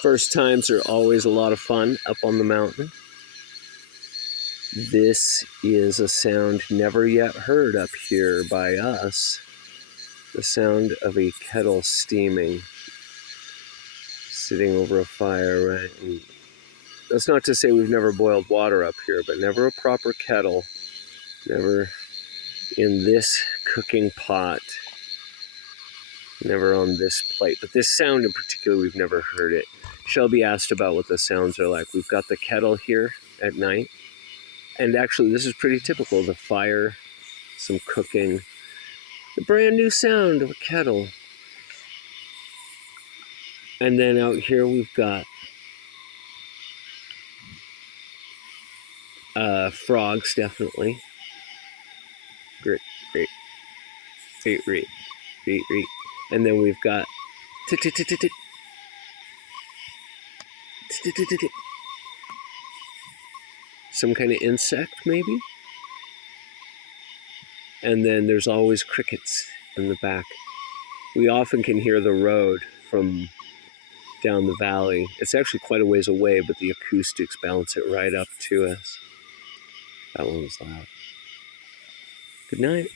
First times are always a lot of fun up on the mountain. This is a sound never yet heard up here by us. The sound of a kettle steaming, sitting over a fire, right? And that's not to say we've never boiled water up here, but never a proper kettle, never in this cooking pot, never on this plate. But this sound in particular, we've never heard it. Shelby asked about what the sounds are like. We've got the kettle here at night. And actually, this is pretty typical. The fire, some cooking, the brand new sound of a kettle. And then out here we've got frogs, definitely. Great, great, great, great, great, great. And then we've got some kind of insect, maybe. And then there's always crickets in the back. We often can hear the road from down the valley. It's actually quite a ways away, but the acoustics bounce it right up to us. That one was loud. Good night.